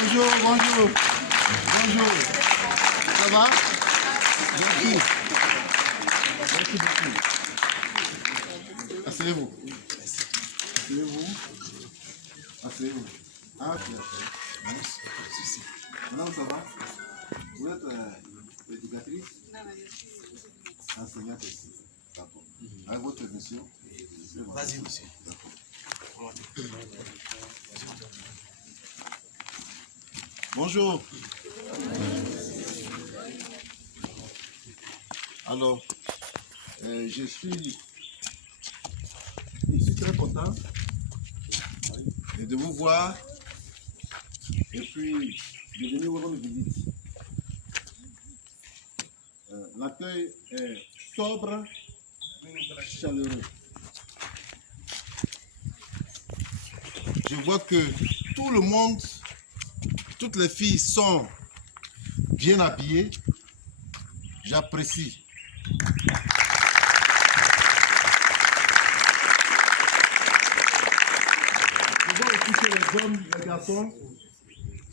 Bonjour, bonjour. Bonjour. Ça va? Merci. Merci beaucoup. Asseyez-vous. Asseyez-vous. Asseyez-vous. Ah, merci. Madame, ça va? Vous êtes éducatrice? Non, enseignante ici. D'accord. Avec votre mission? Vas-y, monsieur. D'accord. Bonjour. Alors, je suis très content de vous voir et puis de venir vous rendre visite. L'accueil est sobre, chaleureux. Je vois que tout le monde, toutes les filles sont bien habillées. J'apprécie. Je vois aussi que les hommes, les garçons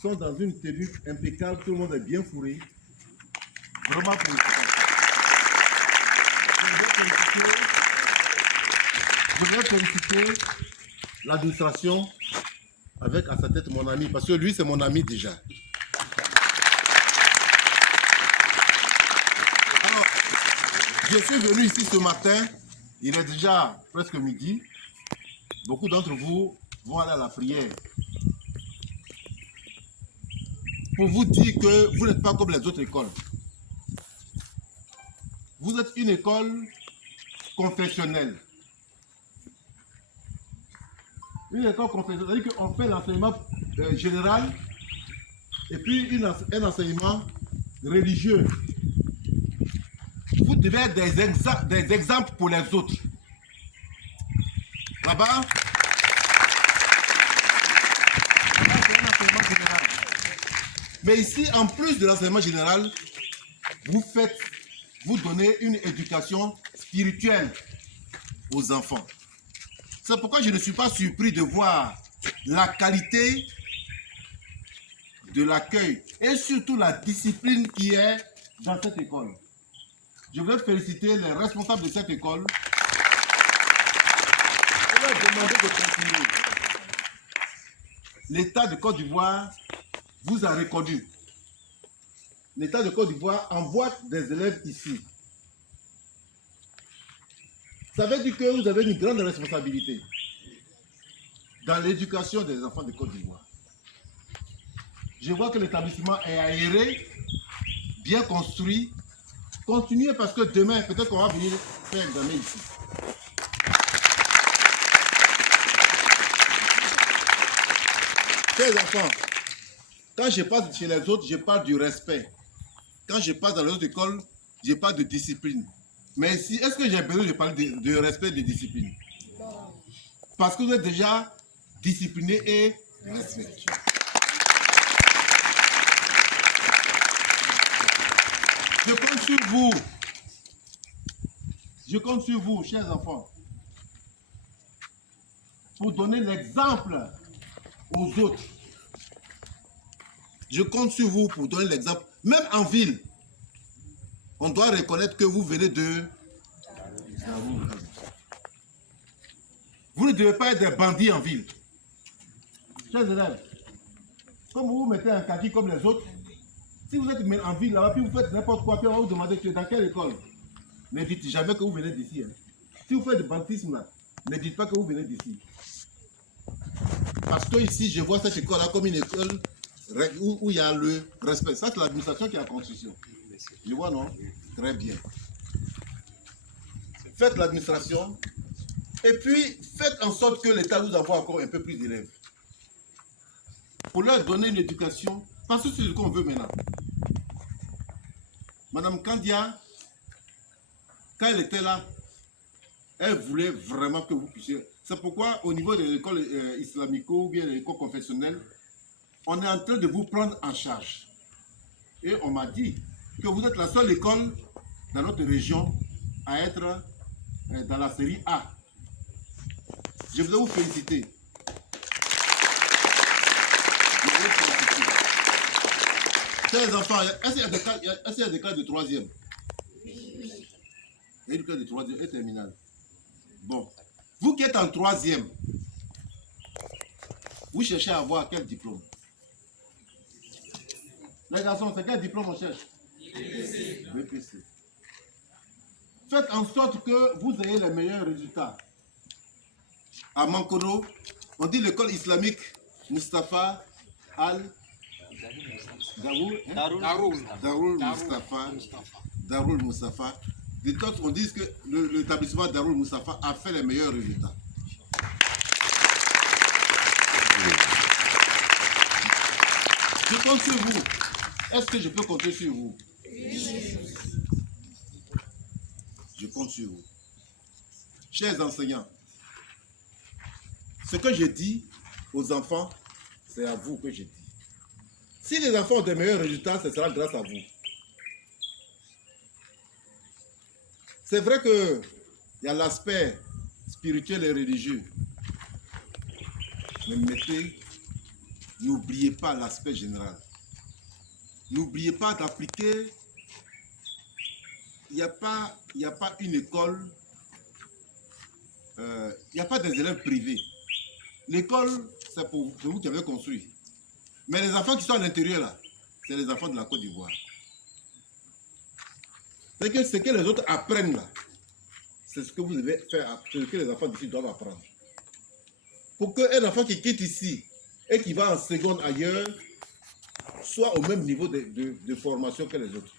sont dans une tenue impeccable. Tout le monde est bien fourré. Vraiment félicitations. Je voudrais féliciter l'administration avec à sa tête mon ami, parce que lui c'est mon ami déjà. Alors, je suis venu ici ce matin, il est déjà presque midi. Beaucoup d'entre vous vont aller à la prière. Pour vous dire que vous n'êtes pas comme les autres écoles. Vous êtes une école confessionnelle. Une école confessionnelle, c'est-à-dire qu'on fait l'enseignement général et puis un enseignement religieux. Vous devez être des exemples pour les autres. Là-bas, c'est un enseignement général. Mais ici, en plus de l'enseignement général, vous donnez une éducation spirituelle aux enfants. C'est pourquoi je ne suis pas surpris de voir la qualité de l'accueil et surtout la discipline qui est dans cette école. Je veux féliciter les responsables de cette école et leur demander de continuer. L'État de Côte d'Ivoire vous a reconnu. L'État de Côte d'Ivoire envoie des élèves ici. Ça veut dire que vous avez une grande responsabilité dans l'éducation des enfants de Côte d'Ivoire. Je vois que l'établissement est aéré, bien construit. Continuez parce que demain, peut-être qu'on va venir faire l'examen ici. Chers enfants, quand je passe chez les autres, je parle du respect. Quand je passe dans les autres écoles, je parle de discipline. Mais ici, est-ce que j'ai besoin de parler de respect et de discipline? Non. Parce que vous êtes déjà discipliné et respectueux. Je compte sur vous. Je compte sur vous, chers enfants. pour donner l'exemple aux autres. Je compte sur vous pour donner l'exemple. Même en ville, on doit reconnaître que vous venez de... Vous ne devez pas être des bandits en ville. Chers élèves, comme vous vous mettez un kaki comme les autres, si vous êtes en ville là-bas, puis vous faites n'importe quoi, puis on va vous demander tu es dans quelle école. Ne dites jamais que vous venez d'ici. Hein. Si vous faites du banditisme là, ne dites pas que vous venez d'ici. Parce que ici, je vois cette école là comme une école où il y a le respect. Ça, c'est l'administration qui a la construction. Je vois, non? Très bien. Faites l'administration et puis faites en sorte que l'État vous envoie encore un peu plus d'élèves. Pour leur donner une éducation, parce que c'est ce qu'on veut maintenant. Madame Kandia, quand elle était là, elle voulait vraiment que vous puissiez. C'est pourquoi au niveau de l'école islamico ou bien de l'école confessionnelle, on est en train de vous prendre en charge. Et on m'a dit que vous êtes la seule école dans notre région à être dans la série A. Je voudrais vous féliciter. Chers enfants, est-ce qu'il y a des cas de troisième? Oui. Il y a des cas de troisième et terminale. Bon. Vous qui êtes en troisième, vous cherchez à avoir quel diplôme? Les garçons, c'est quel diplôme on cherche? BPC. BPC. Faites en sorte que vous ayez les meilleurs résultats. À Mankono, on dit l'école islamique Mustafa Al Darul Mustafa. On dit que l'établissement Darul Mustafa a fait les meilleurs résultats. Je compte sur vous. Est-ce que je peux compter sur vous? Oui. Je compte sur vous. Chers enseignants, ce que je dis aux enfants, c'est à vous que je dis. Si les enfants ont de meilleurs résultats, ce sera grâce à vous. C'est vrai qu'il y a l'aspect spirituel et religieux. Mais n'oubliez pas l'aspect général. N'oubliez pas d'appliquer. Il n'y a pas une école, il n'y a pas des élèves privés. L'école, c'est pour vous qui avez construit. Mais les enfants qui sont à l'intérieur, là, c'est les enfants de la Côte d'Ivoire. C'est que ce que les autres apprennent, là, c'est ce que vous devez faire, ce que les enfants d'ici doivent apprendre. Pour qu'un enfant qui quitte ici et qui va en seconde ailleurs soit au même niveau de formation que les autres.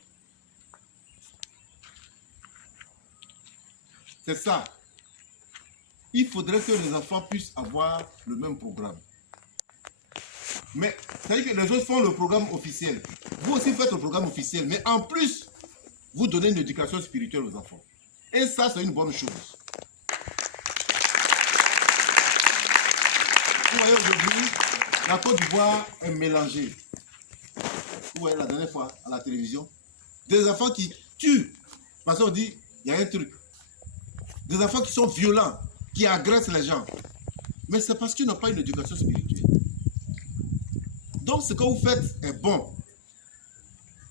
C'est ça. Il faudrait que les enfants puissent avoir le même programme. Mais, c'est-à-dire que les autres font le programme officiel. Vous aussi faites le programme officiel, mais en plus, vous donnez une éducation spirituelle aux enfants. Et ça, c'est une bonne chose. Vous voyez, aujourd'hui, la Côte d'Ivoire est mélangée. Vous voyez, la dernière fois, à la télévision, des enfants qui tuent. Parce qu'on dit, il y a un truc. Des enfants qui sont violents, qui agressent les gens. Mais c'est parce qu'ils n'ont pas une éducation spirituelle. Donc, ce que vous faites est bon.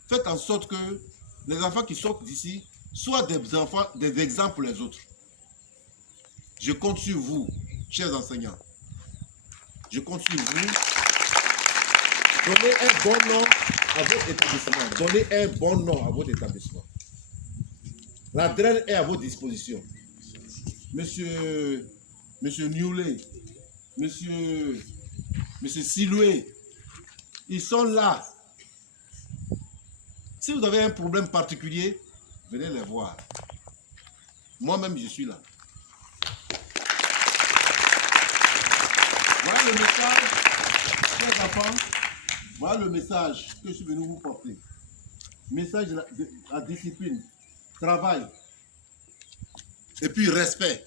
Faites en sorte que les enfants qui sortent d'ici soient des enfants, des exemples pour les autres. Je compte sur vous, chers enseignants. Je compte sur vous. Donnez un bon nom à votre établissement. Donnez un bon nom à votre établissement. La draine est à votre disposition. Monsieur Newley, Monsieur Siloué, ils sont là. Si vous avez un problème particulier, venez les voir. Moi-même, je suis là. Voilà le message, chers enfants. Voilà le message que je suis venu vous porter. Message de la discipline, travail, et puis respect.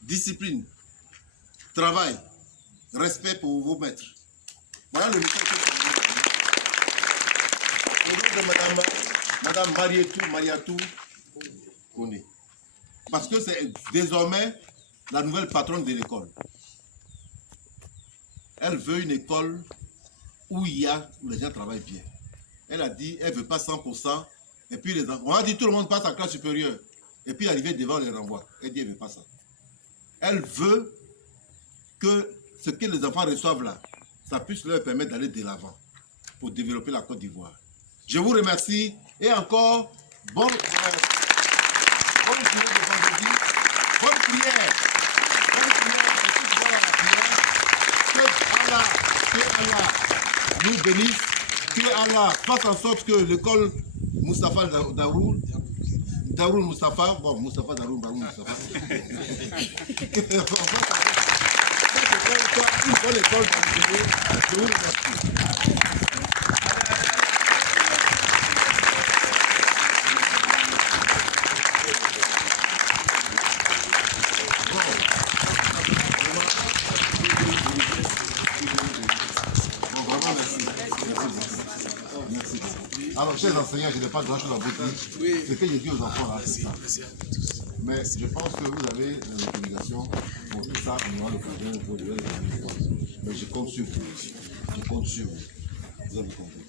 Discipline, travail, respect pour vos maîtres. Voilà le message que je suis venu vous porter. Madame Mariatou Kone. Parce que c'est désormais, la nouvelle patronne de l'école. Elle veut une école où les gens travaillent bien. Elle a dit, elle ne veut pas 100%. Et puis les enfants, on a dit tout le monde passe en classe supérieure. Et puis arriver devant les renvois. Elle dit, elle ne veut pas ça. Elle veut que ce que les enfants reçoivent là, ça puisse leur permettre d'aller de l'avant pour développer la Côte d'Ivoire. Je vous remercie et encore, bonne prière de vendredi, bonne prière que Allah nous bénisse, que Allah fasse en sorte que l'école Moustapha Daroul Moustapha, bon, Moustapha Daroul Moustapha, une bonne école d'enseignement. Je vous remercie. Alors, chers enseignants, je n'ai pas grand-chose à vous dire. Ce que j'ai dit aux enfants là, c'est ça. Mais je pense que vous avez l'obligation pour tout ça, on aura l'occasion pour les. Mais je compte sur vous. Je compte sur vous. Vous avez compris.